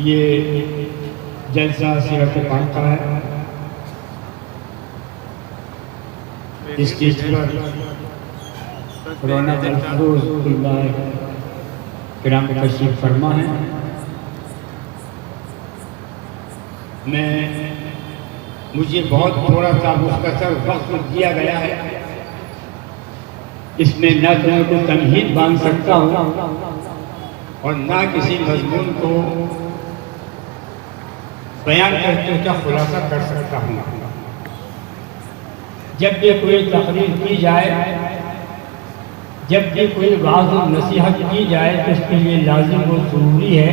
ये जलसा सीरत पाक का है। इसकी रौनक किराम तशरीफ फरमा है। मुझे बहुत थोड़ा सा मुख्तसर वक्त दिया गया है, इसमें न तो मैं कोई तमहीद बांध सकता हूँ और न किसी मजमून को बयान करके उसका खुलासा कर सकता हूँ। जब भी कोई तकरीर की जाए, जब भी कोई वाज़ नसीहत की जाए तो इसके लिए लाजिम और ज़रूरी है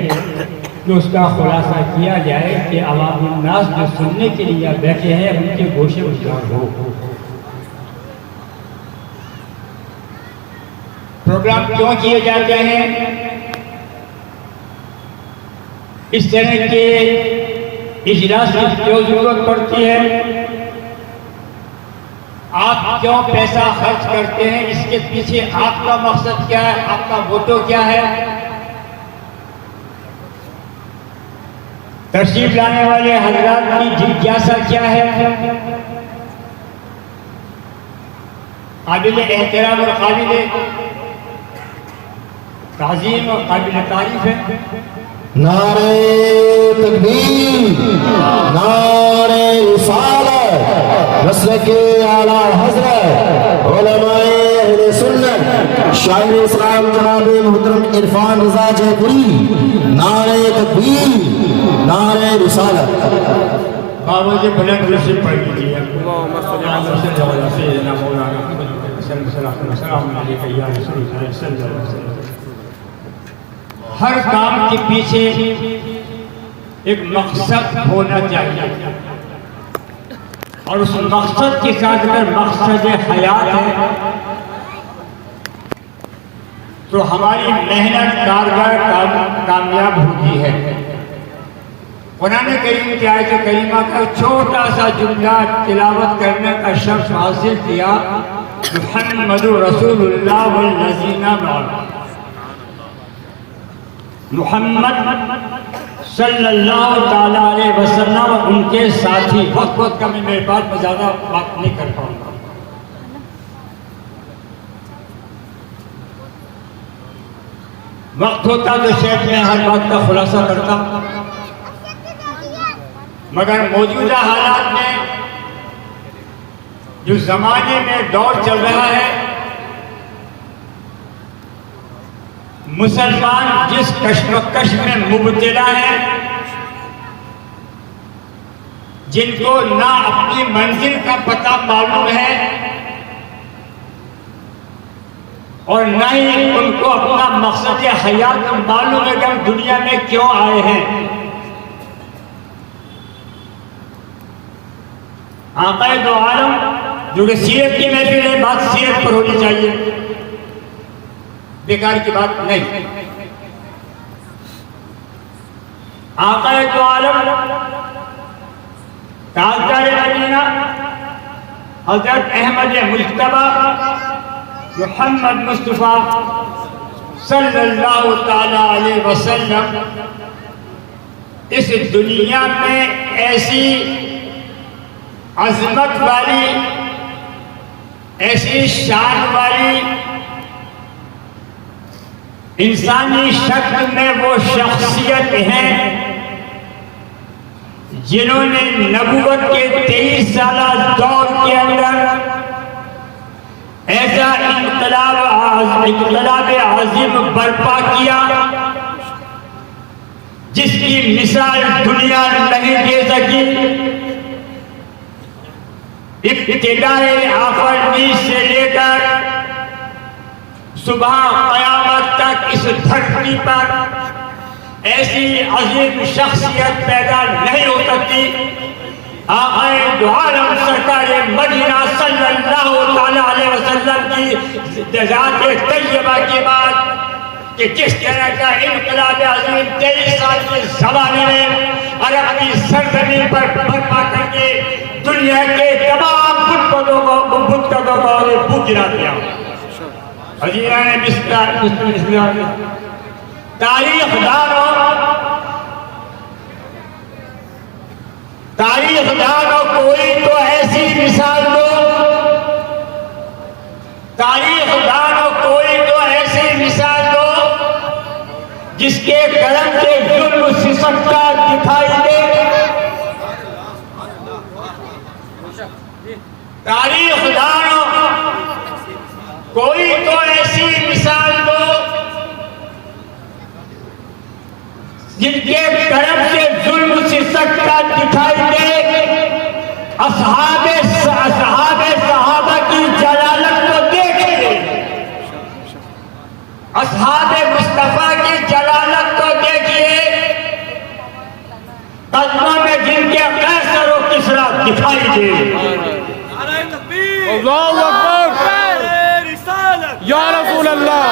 कि उसका खुलासा किया जाए कि अवामुन्नास जो सुनने के लिए बैठे हैं उनके गोशे उजागर हो। प्रोग्राम क्यों किए जाते हैं, इस तरह के इजलास की क्यों जरूरत पड़ती है, आप क्यों पैसा खर्च करते हैं, इसके पीछे आपका मकसद क्या है, आपका मोटो क्या है, तशरीफ लाने वाले हजरात की जिज्ञासा क्या है, काबिल एहतराम और काबिल ताज़ीम और काबिल तारीफ है। नारे तकबीर, नारे रिसालत, नस्र के आला हज़रत उलमाए अहले सुन्नत शायर इस्लाम जनाब मुहतरम इरफान रज़ा जयपुरी, नारे तकबीर, नारे रिसालत। बाबा जी बुलंद से पढ़ लीजिए। हर काम के पीछे एक मकसद होना चाहिए और उस मकसद के साथ अगर मकसद हयात है तो हमारी मेहनत कारगर कामयाब होती है। कुरान करीम की आयत करीमा का छोटा सा जुमला तिलावत करने का शर्फ हासिल किया, मुहम्मदुर रसूलुल्लाह वल्लज़ीना मअहू, मुहम्मद सल्लल्लाहु ताला अलैहि वसल्लम उनके साथी। वक्त का मैं मेरे बात में ज़्यादा बात नहीं कर पाऊंगा। वक्त होता तो शायद मैं हर बात का खुलासा करता, मगर मौजूदा हालात में जो जमाने में दौर चल रहा है, मुसलमान जिस कश्मकश में मुब्तला है, जिनको ना अपनी मंजिल का पता मालूम है और न ही उनको अपना मकसद हयात मालूम है कि हम दुनिया में क्यों आए हैं। आक़ाए दो आलम जो कि सीरत की महफिल है, बात सीरत पर होनी चाहिए, बेकार की बात नहीं। आक़ाए दो आलम ताजदार मदीना हज़रत अहमद मुज्तबा मुहम्मद मुस्तफ़ा सल्लल्लाहु ताला अलैहि वसल्लम इस दुनिया में ऐसी अजमत वाली, ऐसी शान वाली, इंसानी शक्ल में वो शख्सियत हैं जिन्होंने नबूवत के 23 साला दौर के अंदर ऐसा इनकलाब आज़िम बर्पा किया जिसकी मिसाल दुनिया नहीं दे सकी। इब्तिदाए आफरीन से लेकर सुबह क़यामत तक इस धरती पर ऐसी अजीम शख्सियत पैदा नहीं हो सकती। आक़ाए दो आलम सरकार मदीना सल्लल्लाहु ताला अलैहि वसल्लम की ज़ात तय्यबा के बाद कि जिस तरह का इनकलाब अज़ीम 23 साल के ज़माने में अरब की सरज़मीन पर बर्पा करके दुनिया के तमाम बुतों को बुत गिरा दिया। तारीखदारों कोई तो ऐसी मिसाल दो, तारीखदारों कोई तो ऐसी मिसाल दो जिसके कलम से जुल्म सिसकता दिखाई दे। तारीखदारों कोई तो ऐसी मिसाल दो जिनके कलम से जुल्म सिसकता दिखाई दे। असहाबे सहाबा की जलालत को देखिए, असहाबे मुस्तफा की जलालत को देखिए, कदमों में जिनके कैसर और किसरा दिखाई दे। अल्लाहु अकबर, या रसूल अल्लाह।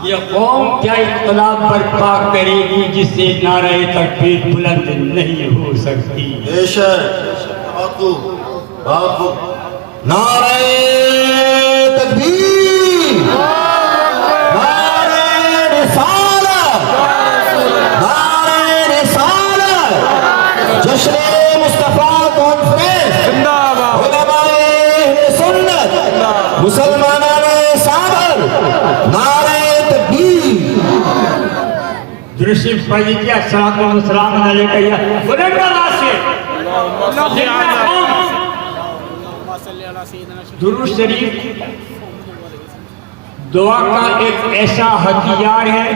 ये कौम क्या इनकलाब बर्पा करेगी जिससे नारे तकबीर बुलंद नहीं हो सकती। नारे तकबीर, नारे रिसालत, नारे रिसालत, जश्न मुस्तफा कॉन्फ्रेंस जिंदाबाद, उलमाए अहले सुन्नत, मुसलमानाने साबर, नारे तकबीर। दृश्य पढ़िए, अस्सलाम सलाम अलैका बुलंद आवाज से दुरूद शरीफ दुआ का एक ऐसा हथियार है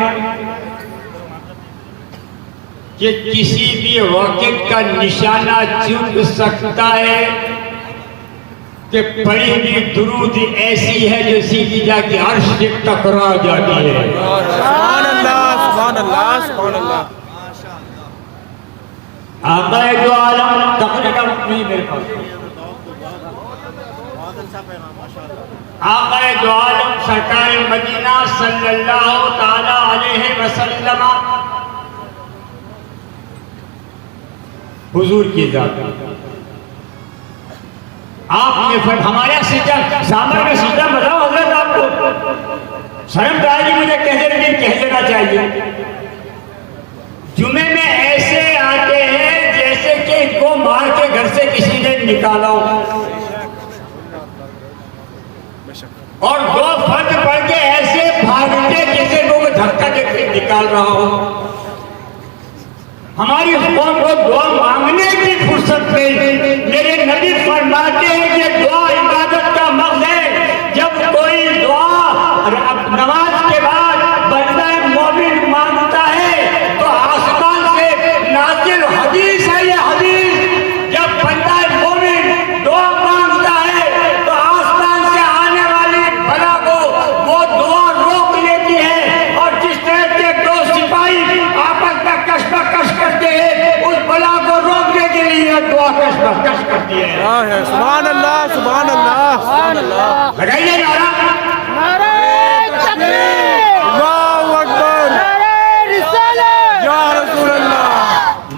कि किसी भी वक़्त का निशाना चूक सकता है कि पढ़ी हुई दुरूद ऐसी है जो सीधी जाके अर्श से टकरा जाती है। सुभान अल्लाह, सुभान अल्लाह, सुभान अल्लाह। आक़ाए दो आलम तकरीर का वक्त नहीं मेरे पास। आक़ाए दो आलम सरकार मदीना सल्लल्लाहु ताला अलैहि वसल्लम हुजूर की जात आपने फिर हमारे सीधा सामने में सीधा बताओ हजरत, आपको शर्म आएगी मुझे कह देना चाहिए। जुमे में ऐसे आते हैं जैसे कि इनको मार के घर से किसी ने निकाला हो, और दो फर्ज पढ़ के ऐसे भागते जैसे लोग धक्का देके निकाल रहा हो। हमारी कौम को दुआ मांगने की फुर्सत नहीं। मेरे नबी फरमाते हैं कि दुआ इबादत का मक़सद है। जब कोई दुआ नमाज के बाद बंदा मोमिन मांगता है तो आसमान से नाज़िल हदीस है, ये हदीस जब बंदा मोमिन दुआ मांगता है तो आसमान से आने वाली बला को वो दुआ रोक लेती है, और जिस तरह के दो सिपाही आपस में कशमकश करते हैं उस बला को रोकने के लिए दुआ कशमकश करती है। सुभान अल्लाह, सुभान अल्लाह, सुभान अल्लाह। लगाइए नारा,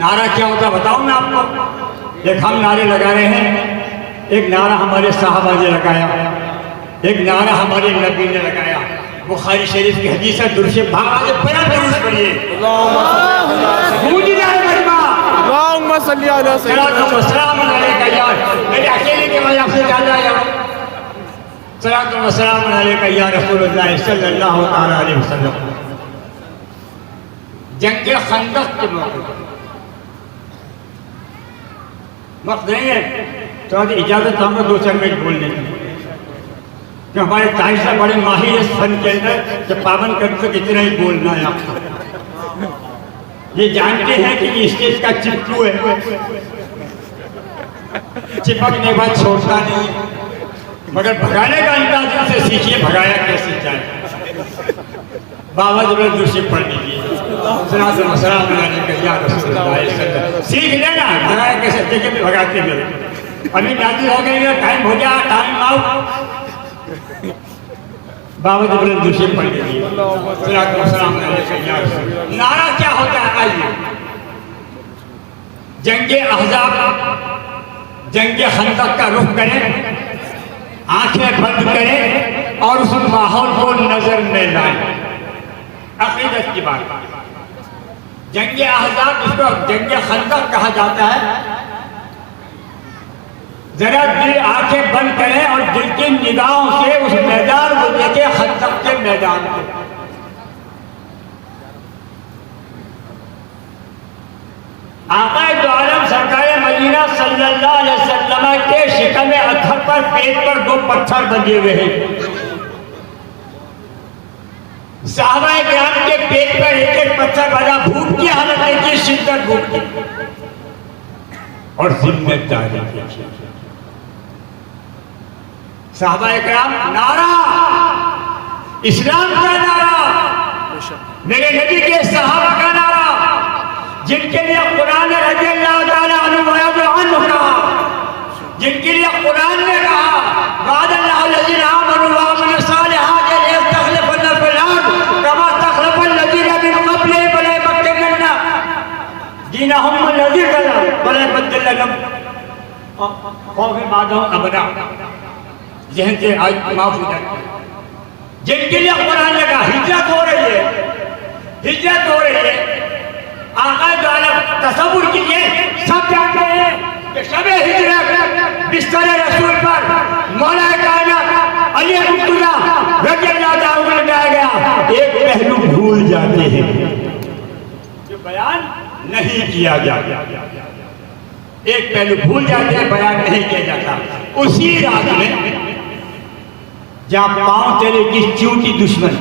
नारा क्या होता बताऊं मैं आपको। एक हम नारे लगा रहे हैं, एक नारा हमारे साहबा ने लगाया, एक नारा हमारे नबी ने लगाया। बुखारी शरीफ की हदीस है, दुरूद भाग बड़ा दुरूद पढ़िए। अल्लाहुम्मा सल्ली अला सय्यिदना सलाम अलैका या, मेरे अकेले के वजह से जान रहा है। सलाम अलैका या रसूलुल्लाह सल्लल्लाहु अलैहि वसल्लम। जंग खंदक के वक्त नहीं है तो आज इजाजत हमको 2-4 मिनट बोलने की, कि हमारे ताहिर साहब बड़े माहिर इस फन के अंदर जब पाबंद करते तो इतना ही बोलना है आपको। ये जानते हैं कि ये स्टेज का चिपकू है, चिपकने के बाद छोड़ता नहीं, मगर भगाने का अंदाज उनसे सीखिए, भगाया कैसे जाए। बाबा जब दूसरी पढ़ लीजिए, सीख लेना भगाया कैसे, देखे भगाते मेरे अभी दादी हो गई है, टाइम हो गया, टाइम आउट। बाबा बुलंद दूसरे पढ़ लीजिए। नारा क्या होता है? आइए, जंगे अहज़ाब, जंगे खंदक का रुख करें, आंखें बंद करें और उस माहौल को नजर में लाएं। अकीदत की बात, जंगे अहज़ाब जिसको जंगे खंदक कहा जाता है, जरा दिल आंखें बंद करें और दिल की निगाहों से उस मैदान को देखें, खंदक के मैदान को। आका दो आलम सरकार मदीना सल्लल्लाहु अलैहि वसल्लम के शिकम अथर पर पेट पर 2 पत्थर बंधे हुए हैं। साहबा किराम के पेट पर एक पत्थर बना, भूख की हालत में की, शिद्दत भूख की और जिम्मेदारी की। साहबा किराम नारा, इस्लाम का नारा, मेरे नबी के सहाबा का नारा, जिनके लिए कुरान ने रज़ियल्लाहु ताला अन्हु कहा, जिनके लिए कुरान ने कहा वादल्लाहु लज़ीना आमनु व अमिलु सालिहात लयस्तखलिफन्ना फिल अर्द कमा तखलफल लज़ीना मिन क़ब्लिहिम व लयमक्किनन्ना दीनहुम लज़ी कज़ा व लयबद्दलन्नहुम खौफन बादहुम अबदा। जहन से आज माफ हो जाए, जिनके लिए कुरान ने कहा हिजरत हो रही है, हिजरत हो रही है। आका दो आलम तसव्वुर कीजिए, सब जानते हैं कि शबे हिजरत बिस्तर रसूल पर मौला कायनात अली मुर्तज़ा रज़ियल्लाहु ताला अन्हु लगाया गया। एक पहलू भूल जाते हैं जो बयान नहीं किया जाता, एक पहलू भूल जाते हैं, बयान नहीं किया जाता। उसी रात में जहाँ पांव चले की चूटी दुश्मन,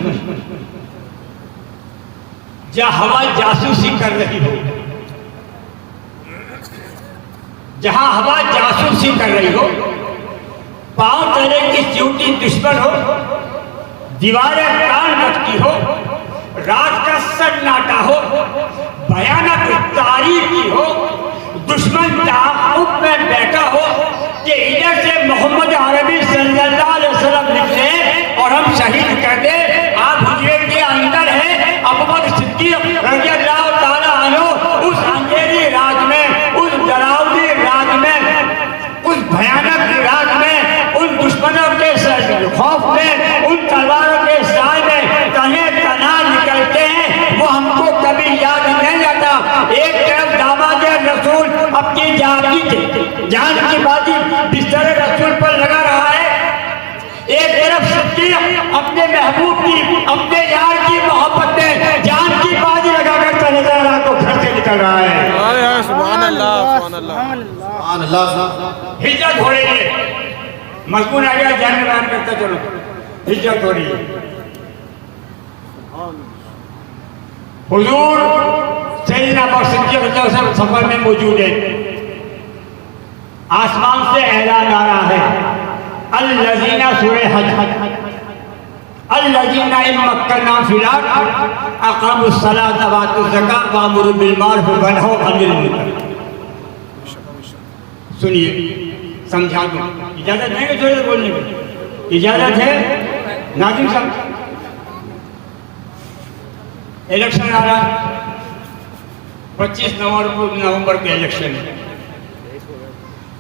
जहाँ हवा जासूसी कर रही हो, जहां हवा जासूसी कर रही हो, पांव तले की चूटी दुश्मन हो, दीवारें कान रखती हो, रात का सन्नाटा हो, भयानक तारीखी हो, दुश्मन ताक़ुब में बैठा हो कि इधर से मोहम्मद अरबी सल्लल्लाहु अलैहि वसल्लम निकले और हम शहीद कर दे। आप हुजरे के अंदर है, अबू बकर सिद्दीक़ रज़ियल्लाहु ताला अन्हु उस अंधेरी रात में, उस डरावनी रात में, उस भयानक रात में, उन दुश्मनों के खौफ में, उन तलवारों के साए में तने तना निकलते हैं, वो हमको कभी याद नहीं आता। एक तरफ दामाद रसूल अपनी जान की बाजी बिस्तर रसूल पर लगा रहा है, एक तरफ सिद्दीक़ अपने महबूब की, अपने यार की मोहब्बत में जान की बाजी लगाकर तनेदारा को घर से निकल रहा है। सुभान अल्लाह, सुभान अल्लाह, सुभान अल्लाह। हिजरत हो रही है, मज़मून आ गया, जान में बयान करता चलो, हिजरत हो रही है। हुजूर सैयदना अबू बकर सिद्दीक़ सफर में मौजूद है, आसमान से ऐलान आ रहा है, अल्लज़ीना सूरह हज, अल्लज़ीना इन मक्कन्नाहुम फिल अर्द अक़ामुस सलाता व आतुज़ ज़कात व अमरू बिल मारूफ व नहौ अनिल मुनकर। सुनिए, समझा दो, इजाजत है कि थोड़ी देर बोलने की इजाजत है? नाज़िम साहब, इलेक्शन आ रहा है, 25 नवंबर के इलेक्शन है।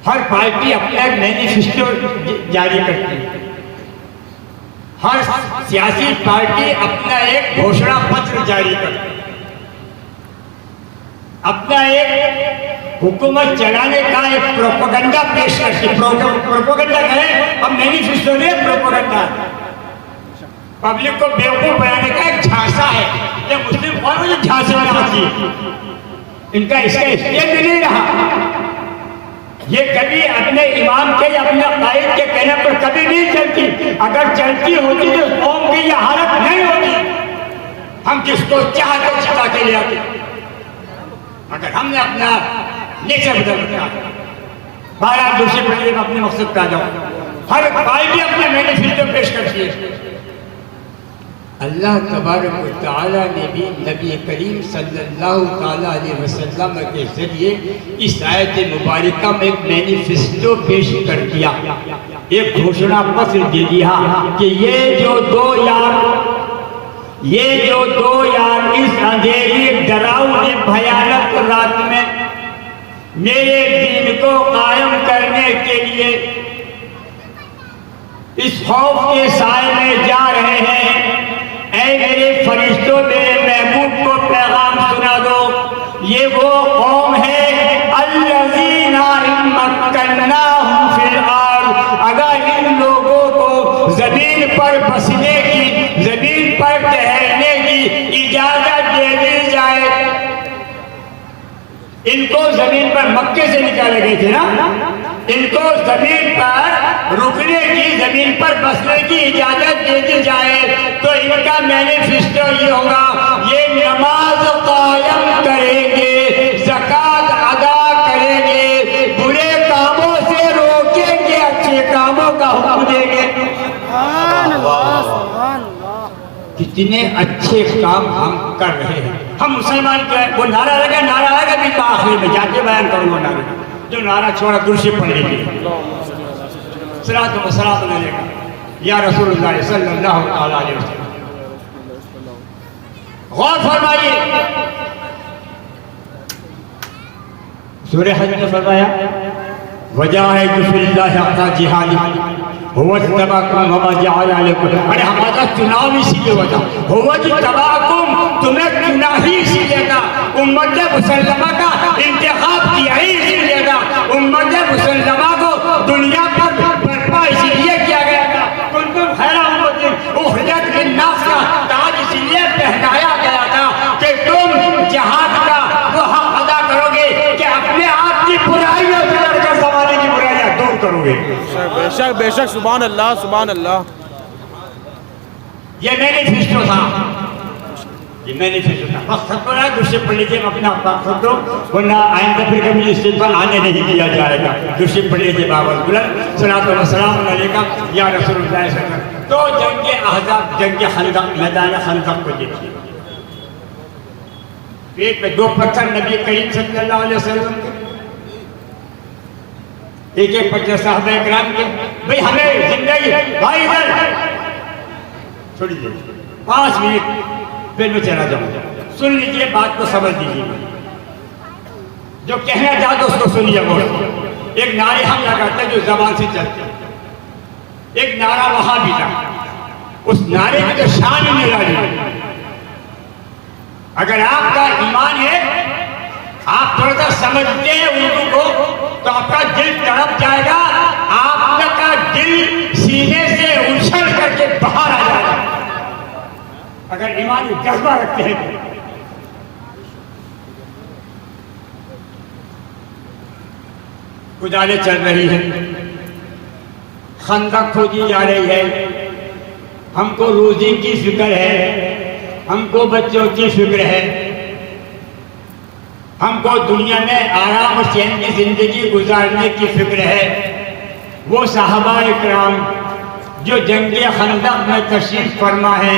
हर पार्टी अपना एक मैनिफेस्टो जारी करती है, हर सियासी पार्टी अपना एक घोषणा पत्र जारी करती है, अपना एक हुकूमत चलाने का एक प्रोपेगेंडा पेश करती है। प्रोपेगेंडा कहें, अब मैनिफेस्टो नहीं, प्रोपेगेंडा पब्लिक को बेवकूफ बनाने का एक झांसा है। ये मुस्लिम कौन मुझे झांसे में आती है, इनका इसका स्टेज भी नहीं रहा। ये कभी अपने इमाम के या अपने कायद के कहने पर कभी नहीं चलती। अगर चलती होती तो कौम की यह हालत नहीं होती। हम जिसको चाहते चिता के ले आते, मगर हमने अपना नेचर बदल रखा। 12 दूसरे प्रदेश में अपने मकसद पे आ जाओ। हर पार्टी अपने मैनिफेस्टो पेश करती है। अल्लाह तबारक व तआला ने भी नबी करीम सल्लल्लाहु ताला अलैहि वसल्लम के ज़रिए इस आयत मुबारका में एक मैनिफेस्टो पेश कर दिया, एक घोषणा पत्र दे दिया कि ये जो दो यार इस अंधेरी डरावनी भयानक रात में मेरे दीन को कायम करने के लिए इस खौफ के साए में जा रहे हैं। ऐ मेरे फरिश्तों, मेरे महबूब को पैगाम सुना दो, ये वो कौम है अल्लज़ीना मक्कन्नाहुम फिल अर्द, अगर इन लोगों को जमीन पर बसने की, जमीन पर ठहरने की इजाजत दे दी जाए। इनको जमीन पर मक्के से निकाले गए थे ना, इनको जमीन पर रुकने की, जमीन पर बसने की इजाजत दे दी जाए तो इनका मैनिफेस्टो ये होगा, ये नमाज कायम करेंगे, ज़कात अदा करेंगे, बुरे कामों से रोकेंगे, अच्छे कामों का हुक्म देंगे। कितने अच्छे काम हम कर रहे हैं। हम मुसलमान क्या है, वो नारा लगा भी आखिरी में जाके बयान करूंगा नारा, जो नारा छोड़ा दुरुस्त पढ़ लीजिए, सलात व सलाम अलैका या रसूलुल्लाह सल्लल्लाहु अलैहि वसल्लम। गौर फरमाइए, सूरह हज में फरमाया वजाहिदु फिल्लाहि हक़्क़ जिहादिही हुवा तबाकुम वमा जअला अलैकुम। अरे हमारा चुनाव इसीलिए हुआ था, हुवा तबाकुम, तुम्हें चुना ही इसीलिए था, उम्मत मुसल्लमा का इंतखाब किया ही इसीलिए था, उम्मत मुसल्लमा को दुनिया पर बर्पा इसीलिए किया गया था। कुंतुम खैरा उम्मतिन उखरिजत लिन्नास का ताज इसीलिए पहनाया गया था कि तुम जहाद का वो हक अदा करोगे कि अपने आप की बुराइयों से लड़कर ज़माने की बुराइयां दूर करोगे। बेशक बेशक, सुभान अल्लाह सुभान अल्लाह। ये मैनिफेस्टो था, ये मैनिफेस्टो था। वक्त खत्म हो रहा है, दूसरे पढ़ लीजिए अपना वक्त दो, वरना आइंदा फिर कभी इस स्टेज पर आने नहीं दिया जाएगा। दूसरे पढ़ लीजिए बाबा बुलंद सलात व सलाम अलैका या रसूलुल्लाह सल्लल्लाहु अलैहि वसल्लम। तो जंग अहज़ाब, जंग खंदक, मैदान खंदक को देखिए, पेट पे दो पत्थर नबी करीम सल्लल्लाहु अलैहि वसल्लम के, एक पत्थर साहबा इकराम के। भाई हमें जिंदगी भाई इधर छोड़िए 5 मिनट, फिर मैं चला जाऊंगा। सुन लीजिए, बात को समझ लीजिए, जो कहना चाहते उसको सुनिए। वो एक नारे हम लगाते जो जबान से चलते, एक नारा वहां भी था, उस नारे की तो शान ही निराली है। अगर आपका ईमान है, आप थोड़ा सा समझते हैं उर्दू को, तो आपका दिल तड़प जाएगा, आपका दिल सीने से उछल करके बाहर आ जाएगा। अगर ईमानी जज्बा रखते हैं तो। कुदाले चल रही है, खंदक खोदी जा रही है, हमको रोजी की फिक्र है, हमको बच्चों की फिक्र है, हमको दुनिया में आराम और चैन की जिंदगी गुजारने की फिक्र है। वो साहबा इकराम जो जंगे खंदक में तशरीफ फरमा है,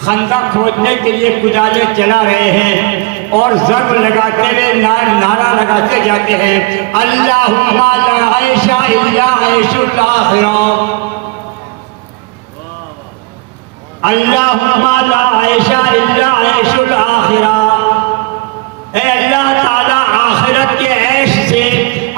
खंदक खोदने के लिए कुदाले चला रहे हैं और ज़र्ब लगाते हुए नारा लगाते जाते हैं, अल्लाहुम्मा ला आयशा इल्ला आयशुल आखिरा, अल्लाहुम्मा ला आयशा इल्ला आयशुल आखिरा। ऐ अल्लाह ताला, आखिरत के ऐश से,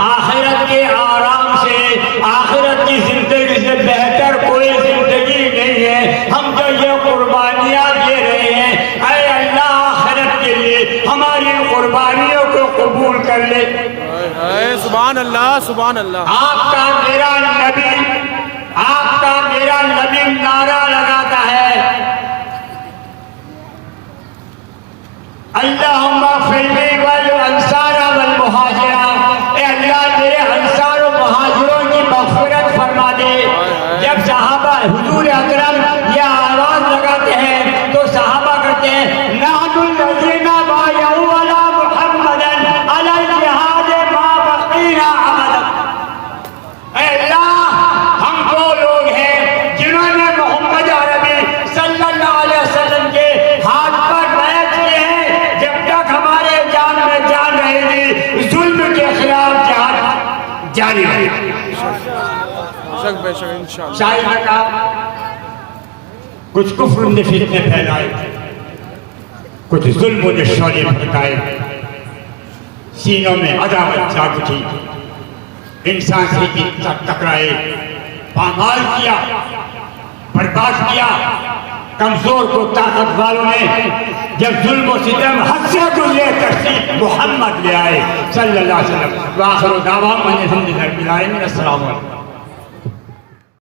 आखिरत के आराम से, आखिरत की जिंदगी से बेहतर कोई जिंदगी नहीं है। हम जो ये कुर्बानियाँ दे रहे हैं, ऐ अल्लाह आखिरत के लिए हमारी कुर्बानियों को कबूल कर ले। सुभान अल्लाह सुभान अल्लाह। आपका मेरा नबी नारा लगाता है, अल्लाहुम्मा फिरनी वल अंसार वल मुहाजिरा, ए अल्लाह तेरे अंसार और मुहाजिरों की मग़फ़िरत फरमा दे। जब सहाबा हुजूर अकरम ये आवाज़ लगाते हैं तो सहाबा कहते हैं, नहनुल लज़ीना बायअू अला मुहम्मदन अला जिहाद मा बक़ीना अबदा। ए अल्लाह, हम वो लोग हैं जिन्होंने मोहम्मद अरबी सल्लल्लाहु बेशक इंशाअल्लाह। शायद ने कहा कुछ कुफ्र ने फितने फैलाए, कुछ जुल्म ने शौले भड़काए, सीनों में अदावत जाग उठी, इंसान से टकराए, पामाल किया, बर्बाद किया। कमजोर को ताकत वालों ने जब जुल्म और सितम हद से गुजरे तस्दीक मोहम्मद ले आए सल्लल्लाहु अलैहि वसल्लम। वाखिर दावा मन अल्हम्दुलिल्लाह रब्बिल आलमीन। अस्सलामु अलैकुम।